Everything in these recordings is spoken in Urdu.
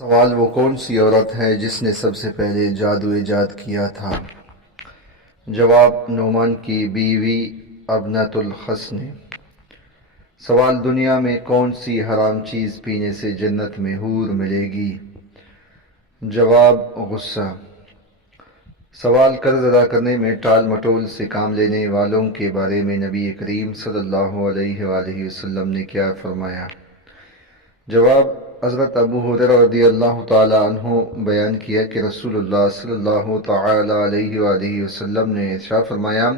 سوال: وہ کون سی عورت ہے جس نے سب سے پہلے جادو ایجاد کیا تھا؟ جواب: نعمان کی بیوی ابنۃ الخس نے۔ سوال: دنیا میں کون سی حرام چیز پینے سے جنت میں حور ملے گی؟ جواب: غصہ۔ سوال: قرض ادا کرنے میں ٹال مٹول سے کام لینے والوں کے بارے میں نبی کریم صلی اللہ علیہ وآلہ وسلم نے کیا فرمایا؟ جواب: حضرت ابو ہریرہ رضی اللہ تعالیٰ عنہ بیان کیا کہ رسول اللہ صلی اللہ تعالیٰ علیہ وآلہ وسلم نے ارشاد فرمایا،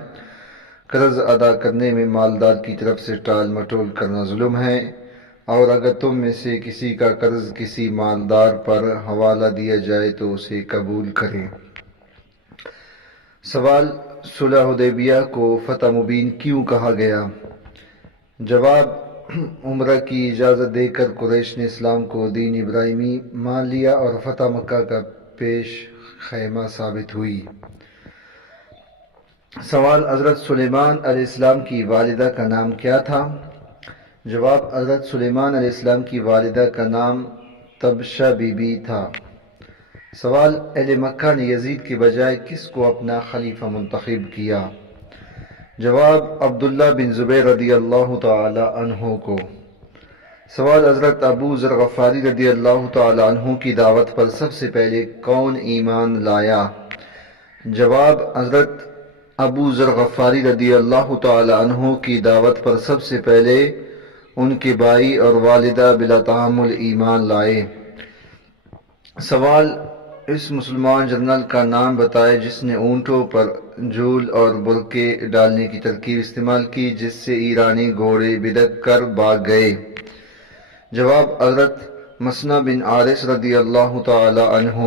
قرض ادا کرنے میں مالدار کی طرف سے ٹال مٹول کرنا ظلم ہے، اور اگر تم میں سے کسی کا قرض کسی مالدار پر حوالہ دیا جائے تو اسے قبول کرے۔ سوال: صلح حدیبیہ کو فتح مبین کیوں کہا گیا؟ جواب: عمرہ کی اجازت دے کر قریش نے اسلام کو دین ابراہیمی مان لیا اور فتح مکہ کا پیش خیمہ ثابت ہوئی۔ سوال: حضرت سلیمان علیہ السلام کی والدہ کا نام کیا تھا؟ جواب: حضرت سلیمان علیہ السلام کی والدہ کا نام تبشہ بی بی تھا۔ سوال: اہل مکہ نے یزید کے بجائے کس کو اپنا خلیفہ منتخب کیا؟ جواب: عبداللہ بن زبیر رضی اللہ تعالی عنہ کو۔ سوال: حضرت ابو ذر غفاری رضی اللہ تعالی عنہ کی دعوت پر سب سے پہلے کون ایمان لایا؟ جواب: حضرت ابو ذر غفاری رضی اللہ تعالی عنہ کی دعوت پر سب سے پہلے ان کے بھائی اور والدہ بلا تحمل ایمان لائے۔ سوال: اس مسلمان جنرل کا نام بتائیں جس نے اونٹوں پر جھول اور برقعے ڈالنے کی ترکیب استعمال کی جس سے ایرانی گھوڑے بدک کر بھاگ گئے۔ جواب: حضرت مسنہ بن حارث رضی اللہ تعالی عنہ۔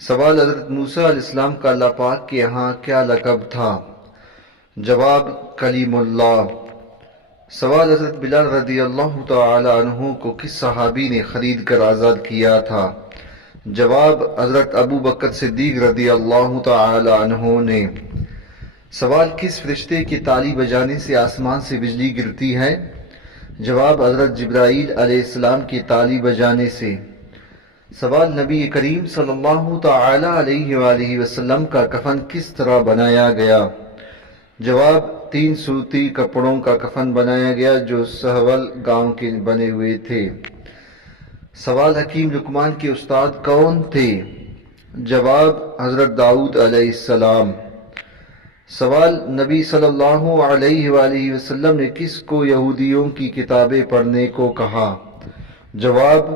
سوال: حضرت موسیٰ علیہ السلام کا اللہ پاک کے یہاں کیا لقب تھا؟ جواب: کلیم اللہ۔ سوال: حضرت بلال رضی اللہ تعالی عنہ کو کس صحابی نے خرید کر آزاد کیا تھا؟ جواب: حضرت ابو بکر صدیق رضی اللہ تعالی عنہ نے۔ سوال: کس فرشتے کے تالی بجانے سے آسمان سے بجلی گرتی ہے؟ جواب: حضرت جبرائیل علیہ السلام کے تالی بجانے سے۔ سوال: نبی کریم صلی اللہ تعالی علیہ وآلہ وسلم کا کفن کس طرح بنایا گیا؟ جواب: 3 سوتی کپڑوں کا کفن بنایا گیا جو سہول گاؤں کے بنے ہوئے تھے۔ سوال: حکیم لقمان کے استاد کون تھے؟ جواب: حضرت داؤد علیہ السلام۔ سوال: نبی صلی اللہ علیہ وآلہ وسلم نے کس کو یہودیوں کی کتابیں پڑھنے کو کہا؟ جواب: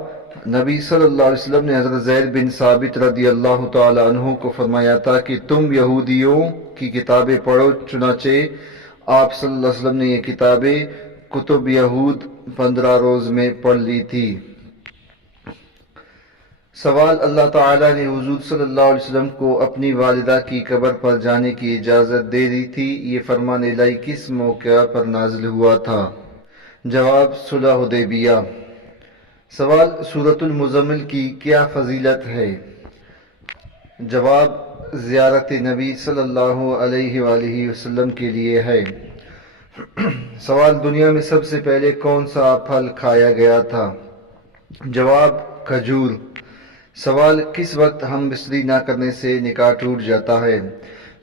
نبی صلی اللہ علیہ وسلم نے حضرت زید بن ثابت رضی اللہ تعالی عنہ کو فرمایا تھا کہ تم یہودیوں کی کتابیں پڑھو، چنانچہ آپ صلی اللہ علیہ وسلم نے یہ کتابیں کتب یہود 15 روز میں پڑھ لی تھی۔ سوال: اللہ تعالیٰ نے حضور صلی اللہ علیہ وسلم کو اپنی والدہ کی قبر پر جانے کی اجازت دے دی تھی، یہ فرمان الہی کس موقع پر نازل ہوا تھا؟ جواب: صلح حدیبیہ۔ سوال: سورۃ المزمل کی کیا فضیلت ہے؟ جواب: زیارت نبی صلی اللہ علیہ وآلہ وسلم کے لیے ہے۔ سوال: دنیا میں سب سے پہلے کون سا پھل کھایا گیا تھا؟ جواب: کھجور۔ سوال: کس وقت ہم بستری نہ کرنے سے نکاح ٹوٹ جاتا ہے؟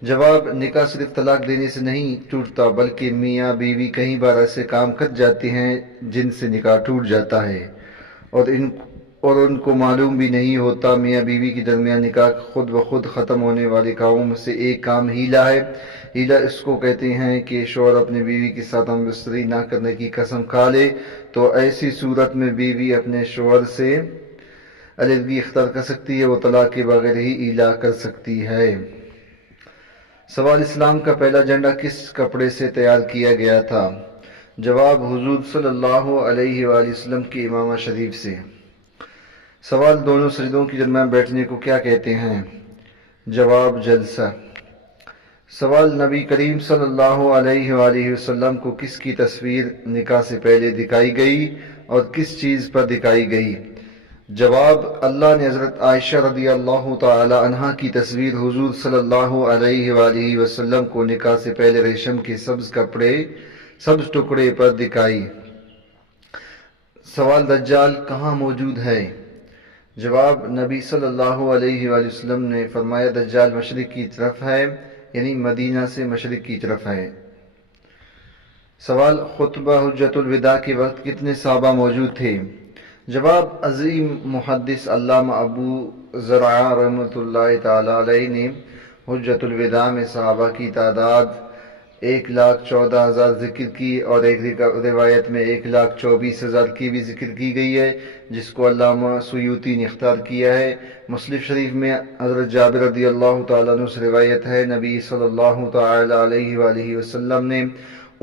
جواب: نکاح صرف طلاق دینے سے نہیں ٹوٹتا بلکہ میاں بیوی کئی بار ایسے کام کر جاتے ہیں جن سے نکاح ٹوٹ جاتا ہے اور ان کو معلوم بھی نہیں ہوتا۔ میاں بیوی کے درمیان نکاح خود بخود ختم ہونے والے کاموں میں سے ایک کام ہیلا ہے۔ ہیلا اس کو کہتے ہیں کہ شوہر اپنے بیوی کے ساتھ ہم بستری نہ کرنے کی قسم کھا لے تو ایسی صورت میں بیوی اپنے شوہر سے علیحدگی اختیار کر سکتی ہے، وہ طلاق کے بغیر ہی ایلا کر سکتی ہے۔ سوال: اسلام کا پہلا جھنڈا کس کپڑے سے تیار کیا گیا تھا؟ جواب: حضور صلی اللہ علیہ وآلہ وسلم کی امامہ شریف سے۔ سوال: دونوں سجدوں کے درمیان بیٹھنے کو کیا کہتے ہیں؟ جواب: جلسہ۔ سوال: نبی کریم صلی اللہ علیہ وآلہ وسلم کو کس کی تصویر نکاح سے پہلے دکھائی گئی اور کس چیز پر دکھائی گئی؟ جواب: اللہ نے حضرت عائشہ رضی اللہ تعالی عنہا کی تصویر حضور صلی اللہ علیہ وآلہ وسلم کو نکاح سے پہلے ریشم کے سبز ٹکڑے پر دکھائی۔ سوال: دجال کہاں موجود ہے؟ جواب: نبی صلی اللہ علیہ وآلہ وسلم نے فرمایا دجال مشرق کی طرف ہے، یعنی مدینہ سے مشرق کی طرف ہے۔ سوال: خطبہ حجۃ الوداع کے وقت کتنے صحابہ موجود تھے؟ جواب: عظیم محدث علامہ ابو زرعہ رحمۃ اللہ تعالی علیہ نے حجۃ الوداع میں صحابہ کی تعداد 1,14,000 ذکر کی، اور ایک روایت میں 1,24,000 کی بھی ذکر کی گئی ہے، جس کو علامہ سیوطی نے اختیار کیا ہے۔ مسلم شریف میں حضرت جابر رضی اللہ تعالیٰ عنہ سے روایت ہے، نبی صلی اللہ تعالی علیہ وآلہ وسلم نے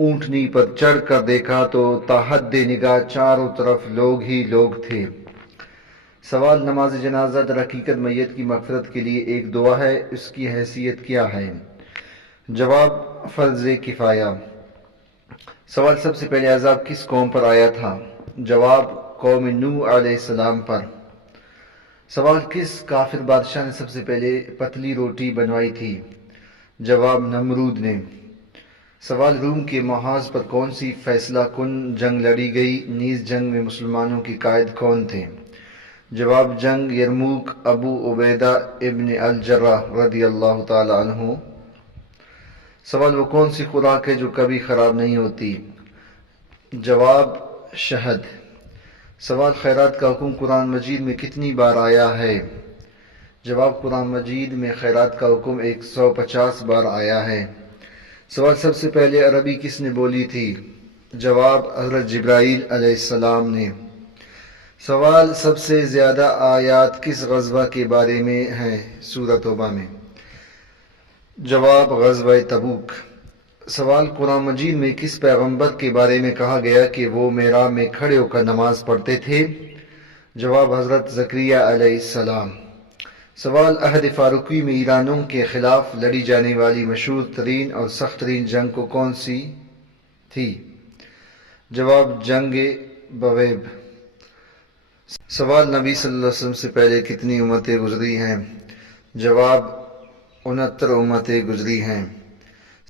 اونٹنی پر چڑھ کر دیکھا تو تاحد نگاہ چاروں طرف لوگ ہی لوگ تھے۔ سوال: نماز جنازہ در حقیقت میت کی مغفرت کے لیے ایک دعا ہے، اس کی حیثیت کیا ہے؟ جواب: فرض کفایہ۔ سوال: سب سے پہلے عذاب کس قوم پر آیا تھا؟ جواب: قوم نوح علیہ السلام پر۔ سوال: کس کافر بادشاہ نے سب سے پہلے پتلی روٹی بنوائی تھی؟ جواب: نمرود نے۔ سوال: روم کے محاذ پر کون سی فیصلہ کن جنگ لڑی گئی، نیز جنگ میں مسلمانوں کے قائد کون تھے؟ جواب: جنگ یرموک، ابو عبیدہ ابن الجراح رضی اللہ تعالی عنہ۔ سوال: وہ کون سی خوراک ہے جو کبھی خراب نہیں ہوتی؟ جواب: شہد۔ سوال: خیرات کا حکم قرآن مجید میں کتنی بار آیا ہے؟ جواب: قرآن مجید میں خیرات کا حکم 150 بار آیا ہے۔ سوال: سب سے پہلے عربی کس نے بولی تھی؟ جواب: حضرت جبرائیل علیہ السلام نے۔ سوال: سب سے زیادہ آیات کس غزوہ کے بارے میں ہیں؟ سورۃ توبہ میں۔ جواب: غزوہ تبوک۔ سوال: قرآن مجید میں کس پیغمبر کے بارے میں کہا گیا کہ وہ محراب میں کھڑے ہو کر نماز پڑھتے تھے؟ جواب: حضرت زکریا علیہ السلام۔ سوال: عہد فاروقی میں ایرانیوں کے خلاف لڑی جانے والی مشہور ترین اور سخت ترین جنگ کون سی تھی؟ جواب: جنگ بویب۔ سوال: نبی صلی اللہ علیہ وسلم سے پہلے کتنی امتیں گزری ہیں؟ جواب: 69 امتیں گزری ہیں۔